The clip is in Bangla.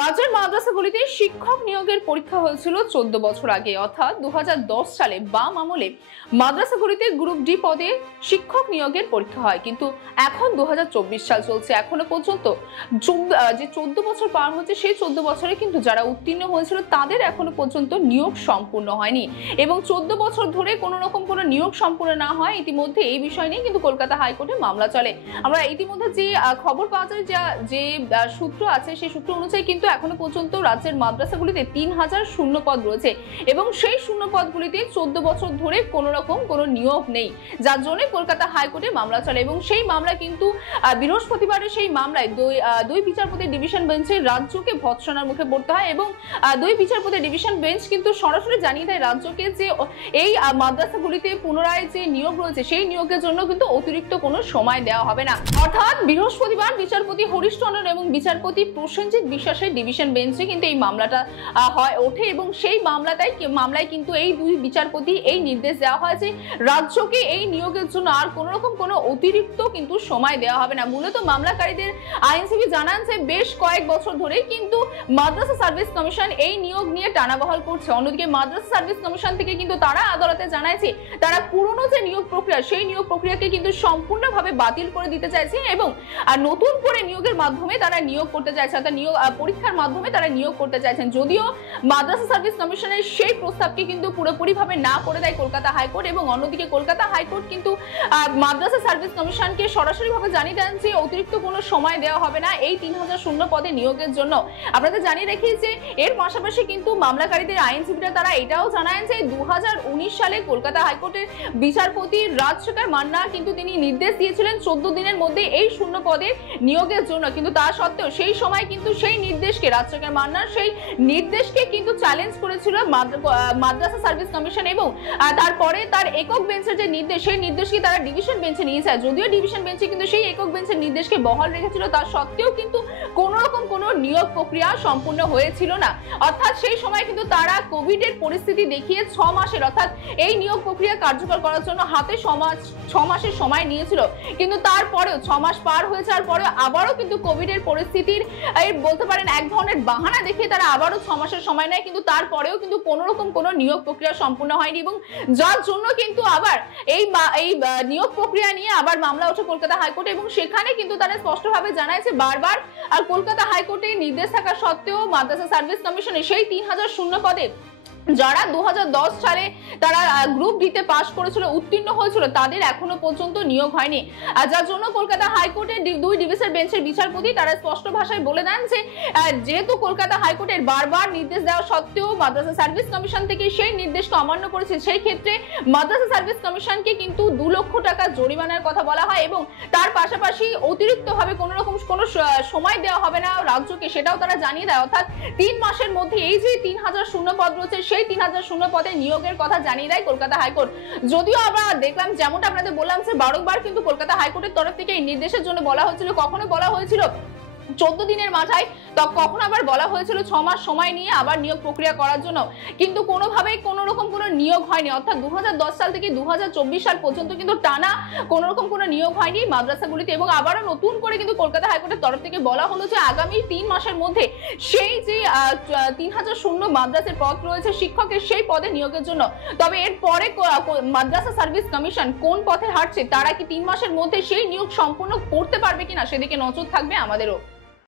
রাজ্যের মাদ্রাসাগুলিতে শিক্ষক নিয়োগের পরীক্ষা হয়েছিল 14 বছর আগে, অর্থাৎ 2010 সালে বাম আমলে মাদ্রাসাগুলিতে গ্রুপ ডি পদে শিক্ষক নিয়োগের পরীক্ষা হয়। কিন্তু এখন 2024 সাল চলছে, এখনো পর্যন্ত যে 14 বছর পার হচ্ছে, সেই 14 বছরে কিন্তু যারা উত্তীর্ণ হয়েছিল তাদের এখনো পর্যন্ত নিয়োগ সম্পূর্ণ হয়নি এবং 14 বছর ধরে কোনো রকম কোনো নিয়োগ সম্পূর্ণ না হয় ইতিমধ্যে এই বিষয় নিয়ে কিন্তু কলকাতা হাইকোর্টে মামলা চলে। আমরা ইতিমধ্যে যে খবর পাওয়া যায়, যে সূত্র আছে, সেই সূত্র অনুযায়ী কিন্তু এখনো পর্যন্ত রাজ্যের মাদ্রাসাগুলিতে 3000 শূন্য পদ রয়েছে এবং সেই শূন্য পদগুলিতে 14 বছর ধরে কোনো রকম কোনো নিয়োগ নেই, যার জন্য কলকাতা হাইকোর্টে মামলা চলে এবং সেই মামলা কিন্তু বৃহস্পতিবারের সেই মামলায় দুই বিচারপতির ডিভিশন বেঞ্চে রাজ্যকে ভৎসনার মুখে পড়তে হয় এবং দুই বিচারপতির ডিভিশন বেঞ্চ কিন্তু সরাসরি জানিয়ে দেয় রাজ্যকে যে এই মাদ্রাসাগুলিতে পুনরায় যে নিয়োগ রয়েছে সেই নিয়োগের জন্য কিন্তু অতিরিক্ত কোনো সময় দেওয়া হবে না। অর্থাৎ বৃহস্পতিবার বিচারপতি হরিশ টন্ডন এবং বিচারপতি প্রসেনজিৎ বিশ্বাসের ডিভিশন বেঞ্চে কিন্তু এই মামলাটা ওঠে এবং সেই মামলায় কিন্তু এই দুই বিচারপতি এই নির্দেশ দেওয়া হয় যে রাজ্যকে এই নিয়োগের জন্য আর কোনো রকম কোনো অতিরিক্ত কিন্তু সময় দেওয়া হবে না। মূলত মামলাকারীদের আইনজীবী জানান যে বেশ কয়েক বছর ধরেই কিন্তু মাদ্রাসা সার্ভিস কমিশন এই নিয়োগ নিয়ে টানাবহাল করছে। অন্যদিকে মাদ্রাসা সার্ভিস কমিশন থেকে কিন্তু তারা আদালতে জানায়ছে তারা পুরনো যে নিয়োগ প্রক্রিয়া, সেই নিয়োগ প্রক্রিয়াকে কিন্তু সম্পূর্ণভাবে বাতিল করে দিতে চাইছে এবং নতুন করে নিয়োগের মাধ্যমে তারা নিয়োগ করতে চাইছে, অর্থাৎ নিয়োগ পরীক্ষার মাধ্যমে তারা নিয়োগ করতে চাইছেন। যদিও মাদ্রাসা সার্ভিস কমিশনের সেই প্রস্তাবকে কিন্তু পুরোপুরিভাবে না করে দেয় কলকাতা হাইকোর্ট এবং অন্যদিকে কলকাতা হাইকোর্ট কিন্তু মাদ্রাসা সার্ভিস কমিশনকে সরাসরিভাবে জানিয়ে দেন যে অতিরিক্ত কোনো সময় দেওয়া হবে না এই 3000 শূন্য পদে নিয়োগের জন্য। আপনাদের জানিয়ে রাখি যে এর পাশাপাশি কিন্তু মামলাকারীদের আইনজীবীরা তারা এটাও জানান যে 2019 সালে কলকাতা হাইকোর্টের বিচারপতি রাজশেখর মান্না কিন্তু তিনি নির্দেশ দিয়েছিলেন 14 দিনের মধ্যে এই শূন্য পদে নিয়োগের জন্য, কিন্তু তা সত্ত্বেও সেই সময় কিন্তু সেই নির্দেশকে রাজশেখর মান্নার সেই নির্দেশকে কিন্তু চ্যালেঞ্জ করেছিল মাদ্রাসা সার্ভিস কমিশন এবং তারপরে তার একক বেঞ্চের যে নির্দেশ, সেই নির্দেশকে তারা ডিভিশন বেঞ্চে নিয়ে যায়। যদিও ডিভিশন বেঞ্চে কিন্তু সেই একক বেঞ্চের নির্দেশকে বহাল রেখেছিল, তার সত্ত্বেও কিন্তু কোনো রকম কোনো নিয়োগ প্রক্রিয়া সম্পূর্ণ হয়েছিল না। অর্থাৎ সেই সময় কিন্তু তারা কোভিডের পরিস্থিতি দেখিয়ে 6 মাসের অর্থাৎ এই নিয়োগ প্রক্রিয়া কার্যকর করার জন্য হাতে 6 মাসের সময় নিয়েছিল, কিন্তু তারপরেও 6 মাস পার হয়ে যাওয়ার পরেও আবারও কিন্তু কোভিডের পরিস্থিতির বলতে পারেন এক ধরনের বাহানা দেখিয়ে তারা আবারও 6 মাসের সময় নেয়, কিন্তু তারপরেও কিন্তু কোনো রকম কোনো নিয়োগ প্রক্রিয়া সম্পূর্ণ হয়নি এবং যার জন্য কিন্তু আবার এই নিয়োগ প্রক্রিয়া নিয়ে আবার মামলা ওঠে কলকাতা হাইকোর্টে এবং সেখানে কিন্তু তারা স্পষ্টভাবে জানায় যে বারবার আর কলকাতা হাইকোর্টে নির্দেশ থাকা সত্ত্বেও মাদ্রাসা সার্ভিস কমিশনের সেই 3000 শূন্য পদে যারা 2010 সালে তারা গ্রুপ ডিতে পাশ করেছিল, উত্তীর্ণ হয়েছিল, তাদের এখনো পর্যন্ত নিয়োগ হয়নি। আর যার জন্য কলকাতা হাইকোর্টের দুই ডিভিশন বেঞ্চের বিচারপতি তারা স্পষ্ট ভাষায় বলে দেন যে যেহেতু কলকাতা হাইকোর্টের বারবার নির্দেশ দেওয়া সত্ত্বেও মাদ্রাসা সার্ভিস কমিশন থেকে সেই নির্দেশকে অমান্য করেছে, সেই ক্ষেত্রে মাদ্রাসা সার্ভিস কমিশনকে কিন্তু 2 লক্ষ টাকা জরিমানার কথা বলা হয় এবং তার পাশাপাশি অতিরিক্তভাবে কোনো রকম কোনো সময় দেওয়া হবে না রাজ্যকে, সেটাও তারা জানিয়ে দেয়। অর্থাৎ 3 মাসের মধ্যে এই যে 3000 শূন্য পদ রয়েছে সেই 3000 শূন্য পদে নিয়োগের কথা জানিয়ে দেয় কলকাতা হাইকোর্ট। যদিও আমরা দেখলাম, যেমনটা আপনাদের বললাম যে বারংবার কিন্তু কলকাতা হাইকোর্টের তরফ থেকে এই নির্দেশের জন্য বলা হয়েছিল, কখনো বলা হয়েছিল 14 দিনের মাথায়, তো কখন আবার বলা হয়েছিল 6 মাস সময় নিয়ে আবার নিয়োগ প্রক্রিয়া করার জন্য, কিন্তু কোনোভাবেই কোনো রকম কোনো নিয়োগ হয়নি। অর্থাৎ 2010 সাল থেকে 2024 সাল পর্যন্ত কিন্তু টানা কোনো রকম কোনো নিয়োগ হয়নি মাদ্রাসাগুলিতে এবং আবারও নতুন করে কিন্তু কলকাতা হাইকোর্টের তরফ থেকে বলা হলো যে আগামী 3 মাসের মধ্যে সেই যে 3000 শূন্য মাদ্রাসার পদ রয়েছে শিক্ষকের, সেই পদে নিয়োগের জন্য। তবে এরপরে মাদ্রাসা সার্ভিস কমিশন কোন পথে হাঁটছে, তারা কি 3 মাসের মধ্যে সেই নিয়োগ সম্পূর্ণ করতে পারবে কিনা সেদিকে নজর থাকবে আমাদেরও।